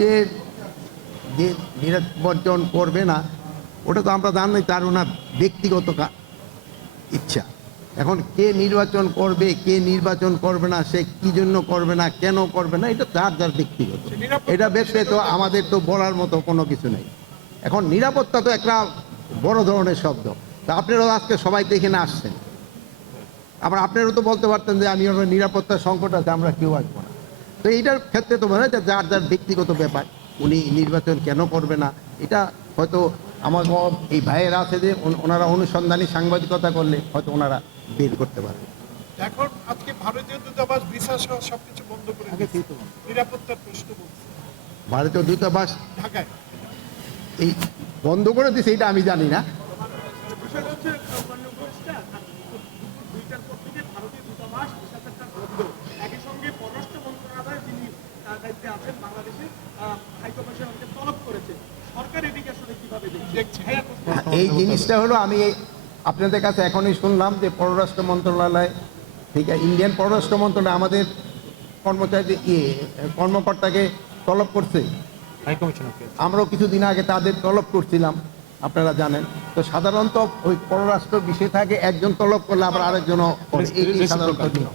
যে যে নির্বাচন করবে না ওটা তো আমরা জানি, তার ওনার ব্যক্তিগত ইচ্ছা। এখন কে নির্বাচন করবে কে নির্বাচন করবে না, সে কি জন্য করবে না, কেন করবে না, এটা যার যার ব্যক্তিগত। এটা ব্যক্তি তো আমাদের তো বলার মতো কোনো কিছু নেই। এখন নিরাপত্তা তো একটা বড় ধরনের শব্দ। তা আপনারাও আজকে সবাই দেখে না আসছেন, আবার আপনারাও তো বলতে পারতেন যে আমি নিরাপত্তার সংকট আছে, আমরা কেউ আসবো না। তো এইটার ক্ষেত্রে তো মনে হয় যে যার যার ব্যক্তিগত ব্যাপার, উনি নির্বাচন কেন করবে না এটা হয়তো আমার এই ভাইয়েরা আছে যে ওনারা অনুসন্ধানী সাংবাদিকতা করলে হয়তো ওনারা বের করতে পারবে। এখন আজকে ভারতীয় দূতাবাস ভিসা সহ সবকিছু বন্ধ করে দিয়েছে, নিরাপত্তার প্রশ্ন বলছে ভারতীয় দূতাবাস ঢাকায়। এই বন্ধ করে দিছে এটা আমি জানি না। বিষয়টা হচ্ছে দুইটার পর থেকে ভারতীয় দূতাবাস ভিসা সেন্টার বন্ধ। একই সঙ্গে পররাষ্ট্র মন্ত্রণালয় যিনি তার দায়িত্বে আছেন বাংলাদেশে হাইকমিশন আমাকে তলব করেছে। সরকার এদিকে আসলে কিভাবে দেখছে? এই জিনিসটা হলো আমি আপনাদের কাছে এখনই শুনলাম যে পররাষ্ট্র মন্ত্রণালয় থেকে ইন্ডিয়ান পররাষ্ট্র মন্ত্রণালয় আমাদের কর্মচারী কর্মকর্তাকে তলব করছে। আমরাও কিছুদিন আগে তাদের তলব করছিলাম, আপনারা জানেন। তো সাধারণত ওই পররাষ্ট্র বিষয় থাকে, একজন তলব করলে আবার আরেকজনও করে, এই সাধারণত নিয়ম।